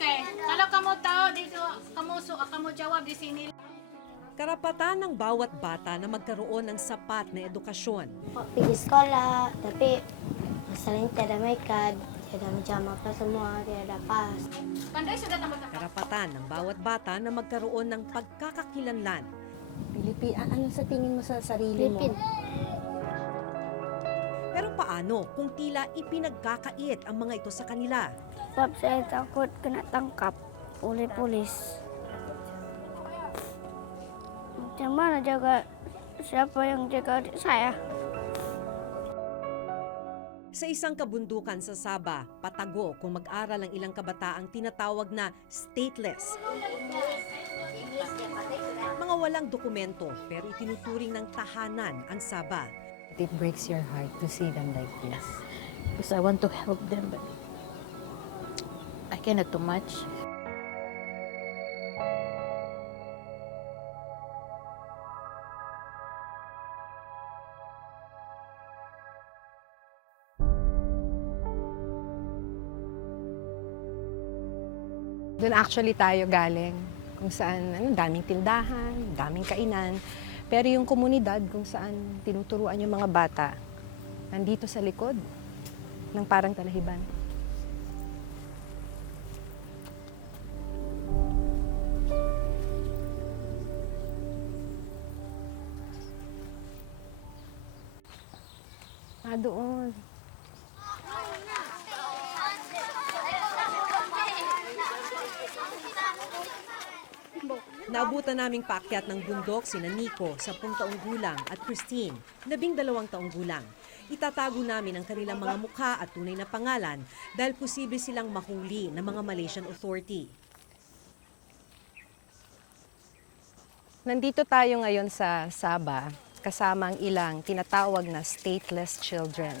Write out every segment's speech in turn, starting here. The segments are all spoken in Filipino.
Okay. Kalau kamu tahu dito, kamu jawab di sini. Karapatan ng bawat bata na magkaroon ng sapat na edukasyon. Pergi sekolah, tapi masalahnya tiada makeup, tiada menjama apa semua, tiada pas. Pandai sudah tambah. Karapatan ng bawat bata na magkaroon ng pagkakakilanlan. Ano sa tingin mo sa sarili mo? Filipin. Pero paano kung tila ipinagkakait ang mga ito sa kanila? Sebab saya takut kena tangkap oleh polis. Macam mana jaga siapa yang jaga adik saya? Sa isang kabundukan sa Sabah, patago kung mag-aral ang ilang kabataang tinatawag na stateless. Mga walang dokumento pero itinuturing ng tahanan ang Sabah. It breaks your heart to see them like this. Because I want to help them, but I cannot do much. Doon actually tayo galing, kung saan daming tindahan, daming kainan. Pero yung komunidad kung saan tinuturuan yung mga bata, nandito sa likod ng parang talahiban. Doon. Naabutan naming paakyat ng bundok sina Nico, 10 taong gulang, at Christine, 12 taong gulang. Itatago namin ang kanilang mga mukha at tunay na pangalan dahil posible silang mahuli ng mga Malaysian authority. Nandito tayo ngayon sa Sabah, kasama ang ilang tinatawag na stateless children.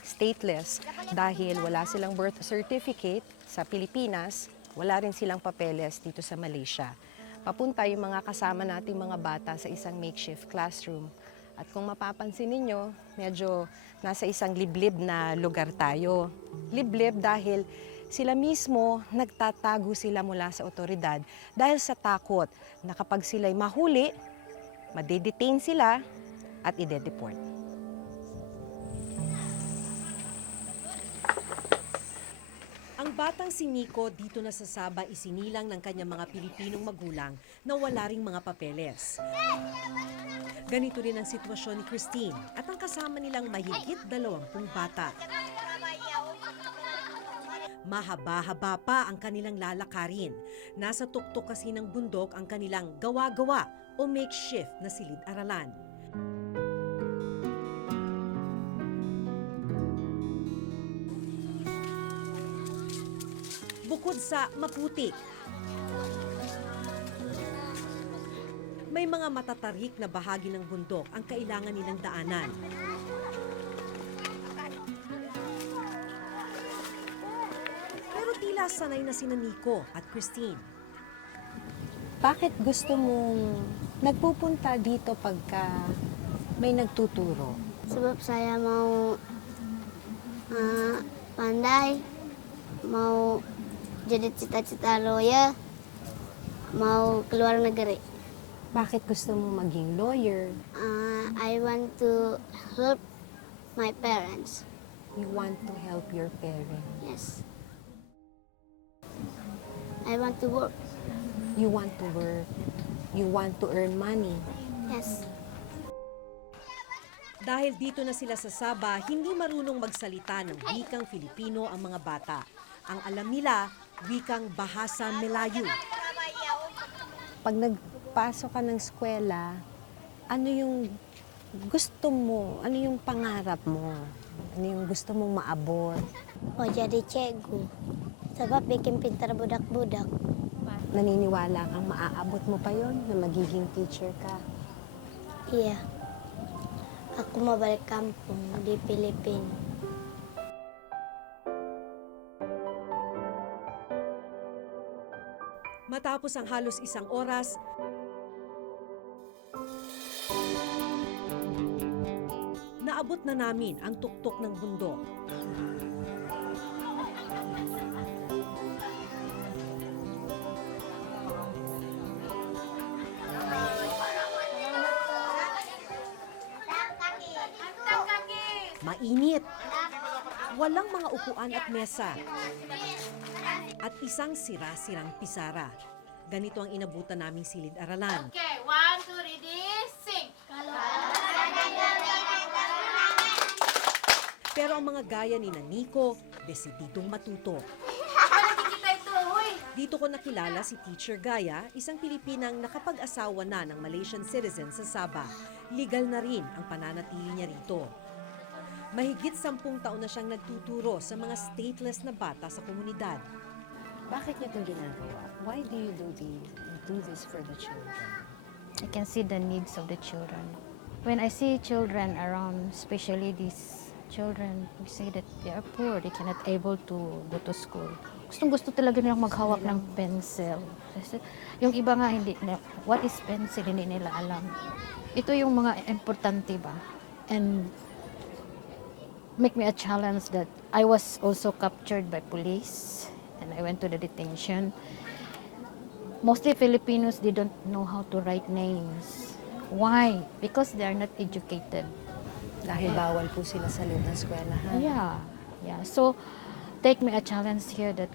Stateless dahil wala silang birth certificate sa Pilipinas, wala rin silang papeles dito sa Malaysia. Papunta yung mga kasama nating mga bata sa isang makeshift classroom. At kung mapapansin ninyo, medyo nasa isang liblib na lugar tayo. Liblib dahil sila mismo nagtatago sila mula sa otoridad dahil sa takot na kapag sila'y mahuli, madedetain sila at ide-deport. Ang batang si Nico dito na sa Sabah isinilang ng kanyang mga Pilipinong magulang na wala ring mga papeles. Ganito rin ang sitwasyon ni Christine at ang kasama nilang mahigit 20 bata. Mahaba-haba pa ang kanilang lalakarin. Nasa tuktok kasi ng bundok ang kanilang gawa-gawa o makeshift na silid-aralan. Bukod sa maputik, may mga matatarik na bahagi ng bundok ang kailangan nilang daanan. Pero tila sanay na sina Nico at Christine. Bakit gusto mong nagpupunta dito pagka may nagtuturo? Sebab saya mau pandai, mau jadi cita-cita lawyer, mau keluar negeri. Bakit gusto mong maging lawyer? I want to help my parents. You want to help your parents. Yes. I want to work. You want to work. You want to earn money. Yes. Dahil dito na sila sa Sabah, hindi marunong magsalita ng wikang Filipino ang mga bata. Ang alam nila, wikang Bahasa Melayu. Pag nagpasok ka ng eskwela, ano yung gusto mo? Ano yung pangarap mo? Ano yung gusto mong maabot? Mau jadi cikgu. Sebab bikin pintar budak-budak. Naniniwala kang maaabot mo pa yon na magiging teacher ka? Iya. Aku mau balik kampung di Filipina. Matapos ang halos isang oras, naabot na namin ang tuktok ng bundok. Walang mga upuan at mesa. At isang sira-sirang pisara. Ganito ang inabutan naming silid-aralan. Okay, 1, 2, ready, sing! Pero ang mga gaya ni Nico, desididong matuto. Nakikita ito, huy! Dito ko nakilala si Teacher Gaya, isang Pilipinang nakapag-asawa na ng Malaysian citizen sa Sabah. Legal na rin ang pananatili niya rito. Mahigit 10 taon na siyang nagtuturo sa mga stateless na bata sa komunidad. Bakit niyo itong ginagawa? Why do you do this for the children? I can see the needs of the children. When I see children around, especially these children who say that they are poor, they cannot able to go to school. Gustong-gusto talaga nilang maghawak ng pencil. Kasi yung iba nga hindi, what is pencil, hindi nila alam. Ito yung mga importante ba? And make me a challenge that I was also captured by police and I went to the detention. Mostly Filipinos, they don't know how to write names. Why? Because they are not educated. Dahil bawal po sila sa loob ng eskwelahan. Yeah. So, take me a challenge here that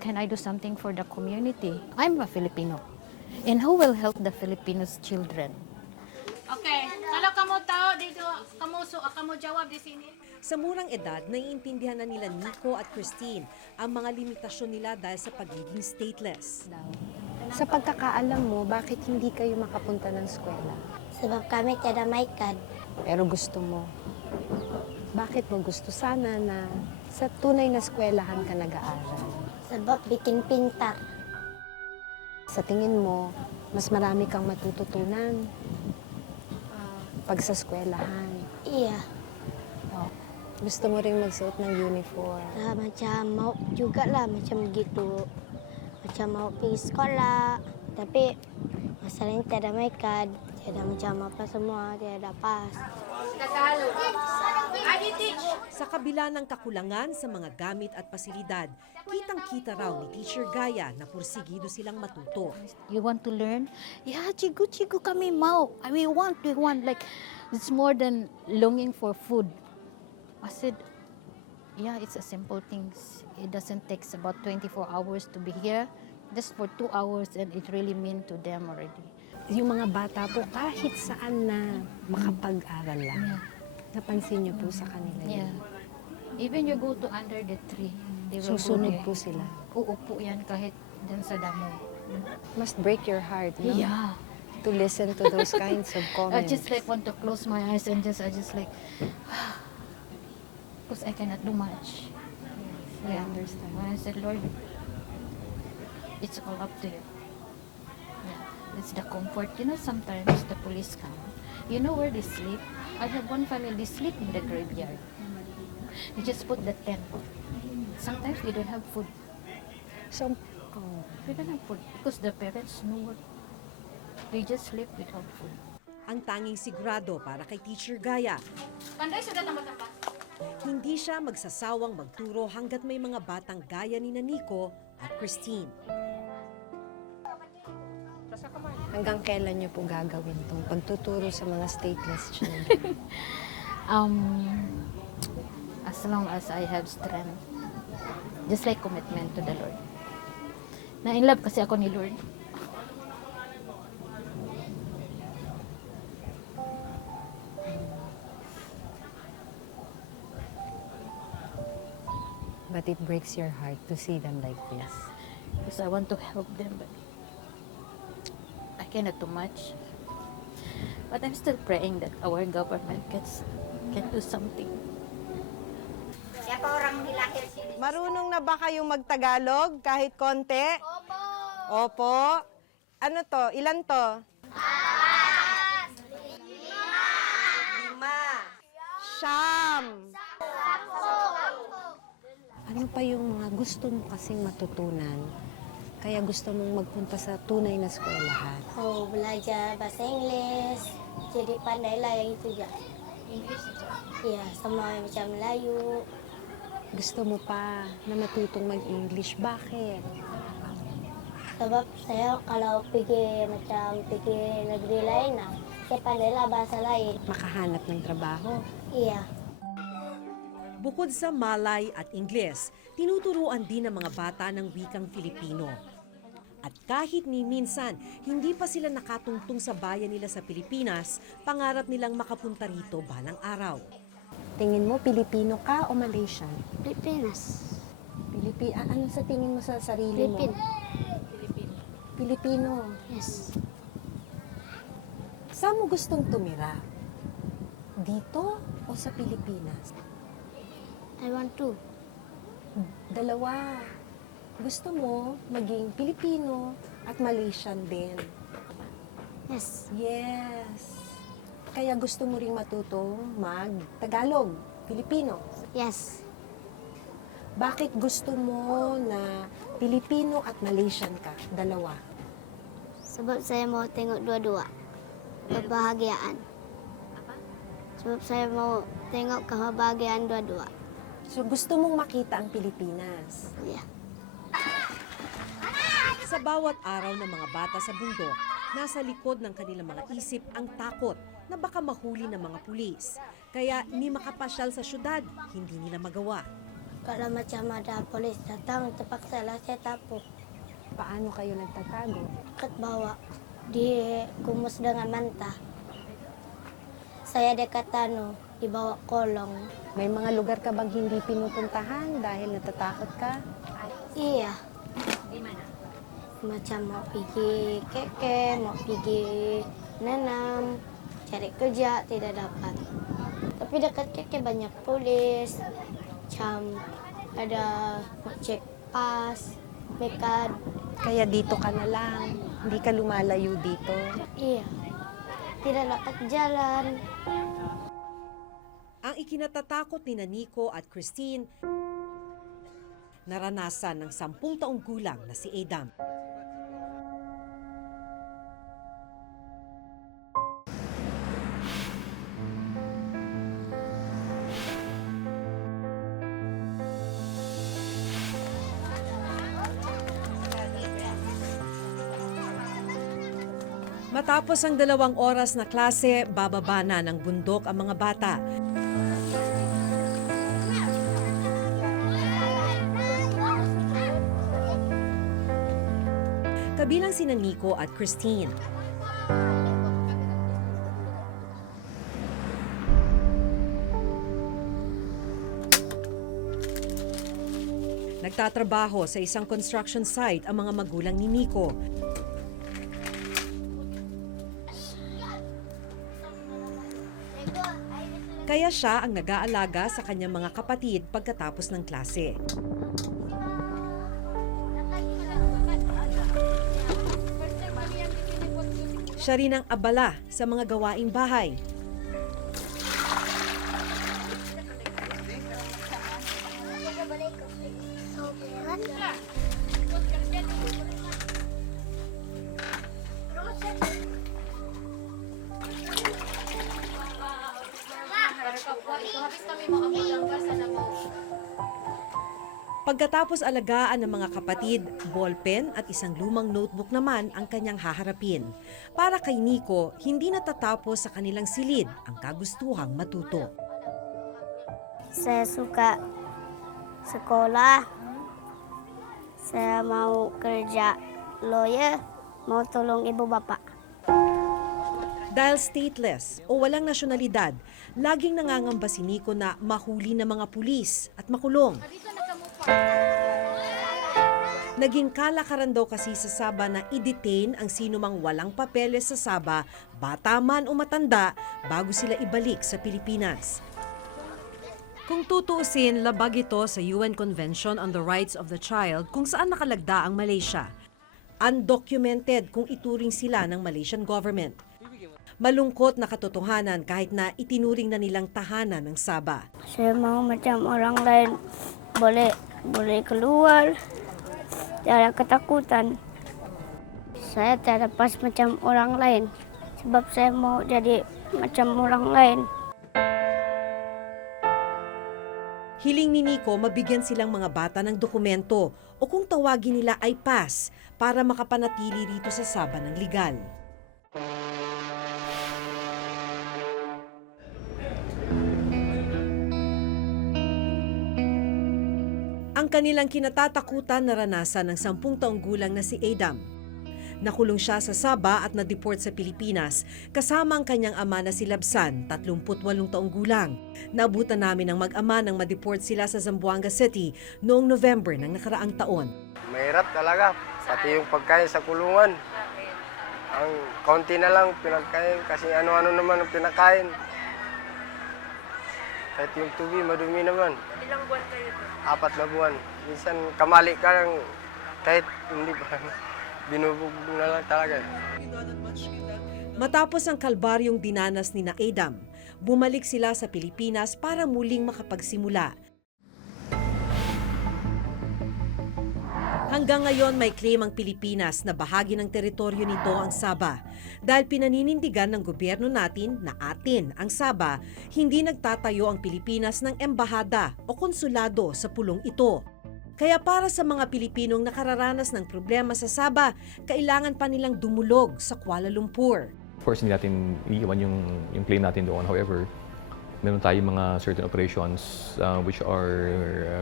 can I do something for the community? I'm a Filipino. And who will help the Filipinos children? Okay, kalau kamu tahu dito, kamu jawab di sini. Sa murang edad, naiintindihan na nila Nico at Christine ang mga limitasyon nila dahil sa pagiging stateless. Sa pagkakaalam mo, bakit hindi kayo makapunta ng eskwela? Sebab kami tiada may kad. Pero gusto mo. Bakit mo gusto sana na sa tunay na eskwelahan ka nag-aaral? Sebab bikin pintar. Sa tingin mo, mas marami kang matututunan pag sa eskwelahan. Iya. Gusto mo rin magsuot ng uniform. Macam mau juga lah macam gitu. Macam mau pergi sekolah. Tapi masalahnya tiada may kad. Tiada macam apa semua. Tiada pas. Tagalog. Adi teach. Sa kabila ng kakulangan sa mga gamit at pasilidad, kitang-kita raw ni Teacher Gaya na pursigido silang matuto. You want to learn? Yeah, chigu kami mau. We want. Like, it's more than longing for food. I said, yeah, it's a simple things. It doesn't take about 24 hours to be here. Just for 2 hours and it really mean to them already. Yung mga bata po, kahit saan na makapag-aral lang. Yeah. Napansin niyo po sa kanila Yeah. yun. Even you go to under the tree, they will Susunod go po there. sila. Uupo yan kahit dyan sa damo. Must break your heart, no? Yeah. To listen to those kinds of I comments. just like want to close my eyes and I just like, because I cannot do much. I understand. I said, Lord, it's all up to you. Yeah. It's the comfort. You know, sometimes the police come. You know where they sleep? I have one family, they sleep in the graveyard. You just put the tent. Sometimes they don't have food. So, They don't have food because the parents know what. They just sleep without food. Ang tanging sigurado para kay Teacher Gaya, Pandai sudah tambah-tambah. hindi siya magsasawang magturo hanggat may mga batang gaya ni Nico at Christine. hanggang kailan niyo po gagawin itong pagtuturo sa mga stateless children? As long as I have strength. Just like commitment to the Lord. Na in love kasi ako ni Lord. But it breaks your heart to see them like this. Because I want to help them, but I cannot do much. But I'm still praying that our government can do something. Marunong na ba kayong magtagalog kahit konti? Opo. Opo. Ano to? Ilan to? 5. 5. Siyam. Ano pa yung mga gusto mo kasing matutunan? Kaya gusto mong magpunta sa tunay na eskwelahan? Oh, belajar bahasa Inggeris. Jadi pandailah yang itu je. Iya, sama macam Melayu. Gusto mo pa na matutong mag-English. Bakit? Sebab saya kalau pergi negeri lain lah, saya pandailah bahasa lain. Makahanap ng trabaho. Iya. Bukod sa Malay at Ingles, tinuturuan din ng mga bata ng wikang Filipino. At kahit ni minsan, hindi pa sila nakatungtong sa bayan nila sa Pilipinas, pangarap nilang makapunta rito balang araw. Tingin mo, Pilipino ka o Malaysian? Pilipinas. Ano sa tingin mo sa sarili mo? Pilipino. Yes. Saan mo gustong tumira? Dito o sa Pilipinas? I want to. Dalawa. Gusto mo maging Pilipino at Malaysian din. Yes. Yes. Kaya gusto mo ring matutong mag-Tagalog, Filipino. Yes. Bakit gusto mo na Pilipino at Malaysian ka? Dalawa. Sebab saya mau tengok dua-dua. Kebahagiaan. Sebab saya mau tengok kebahagiaan dua-dua. So gusto mong makita ang Pilipinas. Ya. Sa bawat araw ng mga bata sa bundok, nasa likod ng kanilang mga isip ang takot na baka mahuli ng mga pulis. Kaya ni makapasyal sa syudad, hindi nila magawa. Kalau macam ada polis datang, terpaksa lah saya tapuk. Paano kayo nagtatago? Dekat bawah, dikumus dengan mantah. Saya dekat dibawa kolong. May mga lugar ka bang hindi pinupuntahan dahil natatakot ka? Iya. Macam mau pergi keke, mau pergi nanam, cari kerja tidak dapat. Tapi dekat keke banyak polis, macam ada mau cek pas, mekad. Kaya dito ka na lang. Hindi ka lumalayo dito. Iya, tidak dapat jalan. Ang ikinatatakot ni Nico at Christine, naranasan ng 10 taong gulang na si Adam. Matapos ang 2 oras na klase, bababa na ng bundok ang mga bata. Kabilang sina Nico at Christine. Nagtatrabaho sa isang construction site ang mga magulang ni Nico. Kaya siya ang nag-aalaga sa kanyang mga kapatid pagkatapos ng klase. Siya rin ang abala sa mga gawaing bahay. Pagkatapos alagaan ng mga kapatid, ballpen at isang lumang notebook naman ang kanyang haharapin. Para kay Nico, hindi natatapos sa kanilang silid ang kagustuhang matuto. Saya suka sekolah. Saya mau kerja lawyer, mau tolong ibu bapak. Dahil stateless o walang nasyonalidad, laging nangangamba si Nico na mahuli ng mga pulis at makulong. Naging kalakaran daw kasi sa Sabah na i-detain ang sinumang walang papeles sa Sabah, bata man o matanda, bago sila ibalik sa Pilipinas. Kung tutuusin, labag ito sa UN Convention on the Rights of the Child kung saan nakalagda ang Malaysia. Undocumented kung ituring sila ng Malaysian government. Malungkot na katotohanan kahit na itinuring na nilang tahanan ng Sabah. Saya mau macam orang lain, boleh keluar, tiada ketakutan. Saya tiada pas macam orang lain, sebab saya mau jadi macam orang lain. Hiling ni Nico mabigyan silang mga bata ng dokumento o kung tawagin nila ay pass para makapanatili rito sa Sabah ng legal. Ang kanilang kinatatakutan naranasan ng 10 taong gulang na si Adam. Nakulong siya sa Sabah at na-deport sa Pilipinas kasama ang kanyang ama na si Labsan, 38 taong gulang. Naabutan namin ang mag-ama nang ma-deport sila sa Zamboanga City noong November ng nakaraang taon. Mahirap talaga, pati yung pagkain sa kulungan. Ang konti na lang pinagkain kasi ano-ano naman ang pinakain. Kahit yung tubig, madumi naman. Ilang buwan kayo doon? 4 na buwan. Minsan kamali ka lang, kahit hindi pa, binubugbog na lang talaga. Matapos ang kalbaryong dinanas ni na Adam, bumalik sila sa Pilipinas para muling makapagsimula. Hanggang ngayon may claim ang Pilipinas na bahagi ng teritoryo nito ang Sabah. Dahil pinaninindigan ng gobyerno natin na atin ang Sabah, hindi nagtatayo ang Pilipinas ng embahada o konsulado sa pulong ito. Kaya para sa mga Pilipinong nakararanas ng problema sa Sabah, kailangan pa nilang dumulog sa Kuala Lumpur. Of course, hindi natin iiwan yung claim natin doon. However, meron tayong mga certain operations which are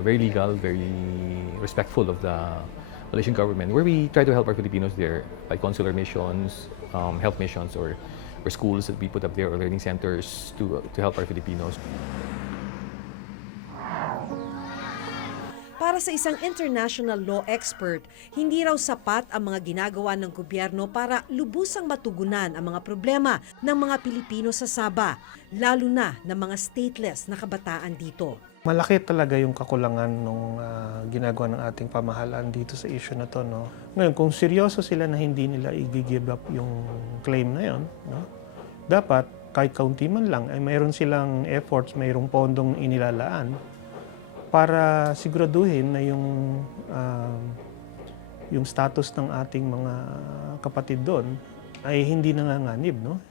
very legal, very respectful of the Malaysian government, where we try to help our Filipinos there by consular missions, health missions, or schools that we put up there, or learning centers to help our Filipinos. Para sa isang international law expert, hindi raw sapat ang mga ginagawa ng gobyerno para lubusang matugunan ang mga problema ng mga Pilipino sa Sabah, lalo na ng mga stateless na kabataan dito. Malaki talaga yung kakulangan ng ginagawa ng ating pamahalaan dito sa issue na to. No? Ngayon, kung seryoso sila na hindi nila i-give up yung claim na yon, no? Dapat kahit kaunti man lang, ay mayroon silang efforts, mayroong pondong inilalaan para siguraduhin na yung status ng ating mga kapatid doon ay hindi nanganganib, no?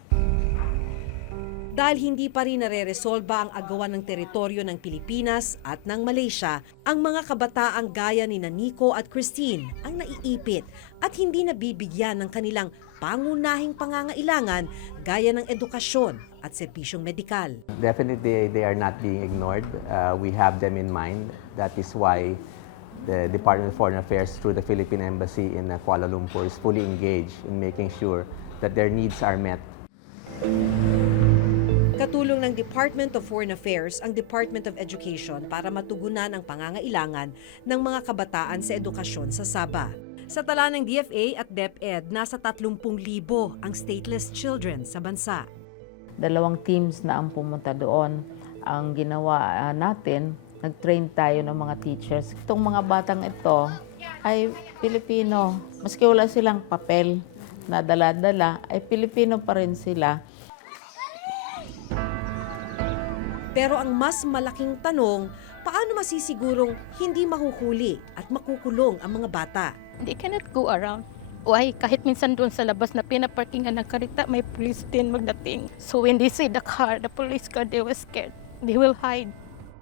Dahil hindi pa rin nare-resolba ang agawan ng teritoryo ng Pilipinas at ng Malaysia, ang mga kabataang gaya ni Nico at Christine ang naiipit at hindi nabibigyan ng kanilang pangunahing pangangailangan gaya ng edukasyon at serbisyong medikal. Definitely, they are not being ignored. We have them in mind. That is why the Department of Foreign Affairs through the Philippine Embassy in Kuala Lumpur is fully engaged in making sure that their needs are met. Katulong ng Department of Foreign Affairs ang Department of Education para matugunan ang pangangailangan ng mga kabataan sa edukasyon sa Sabah. Sa tala ng DFA at DepEd, nasa 30,000 ang stateless children sa bansa. 2 teams na ang pumunta doon. Ang ginawa natin, nag-train tayo ng mga teachers. Itong mga batang ito ay Pilipino. Maski wala silang papel na dala-dala, ay Pilipino pa rin sila. Pero ang mas malaking tanong, paano masisigurong hindi mahuhuli at makukulong ang mga bata? They cannot go around. Why? Kahit minsan doon sa labas na pinaparkingan ng karita, may police din magdating. So when they see the car, the police car, they were scared. They will hide.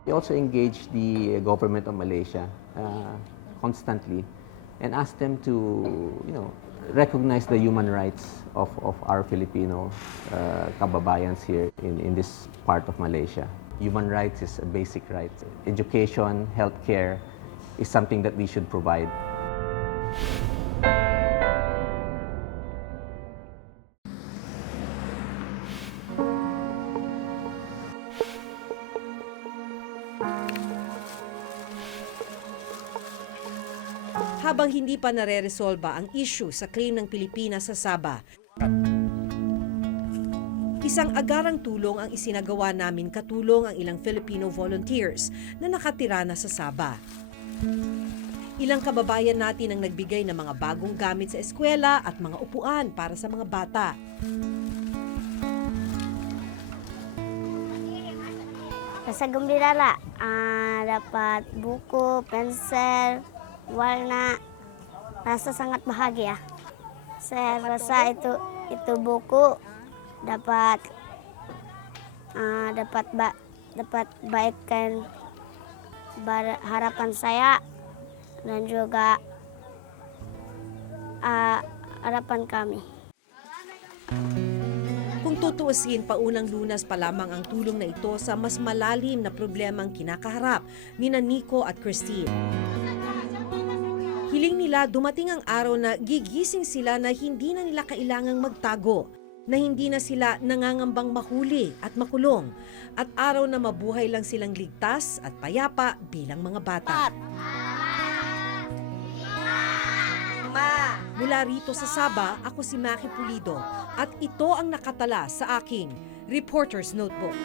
We also engage the government of Malaysia constantly and ask them to, recognize the human rights of our Filipino kababayans here in this part of Malaysia. Human rights is a basic right. Education, healthcare is something that we should provide. Habang hindi pa nare-resolba ang issue sa claim ng Pilipinas sa Sabah, isang agarang tulong ang isinagawa namin katulong ang ilang Filipino volunteers na nakatira na sa Sabah. Ilang kababayan natin ang nagbigay ng mga bagong gamit sa eskwela at mga upuan para sa mga bata. Sa Gumbirala, dapat buku, pensel, warna. Rasa sangat bahagia. Saya rasa itu buku dapat baikkan harapan saya dan juga harapan kami. Kung tutuusin, paunang lunas pa lamang ang tulong na ito sa mas malalim na problemang kinakaharap ni Nico at Christine. Hiling nila dumating ang araw na gigising sila na hindi na nila kailangang magtago, na hindi na sila nangangambang mahuli at makulong, at araw na mabuhay lang silang ligtas at payapa bilang mga bata. Mula rito sa Sabah, ako si Maki Pulido at ito ang nakatala sa aking Reporter's Notebook.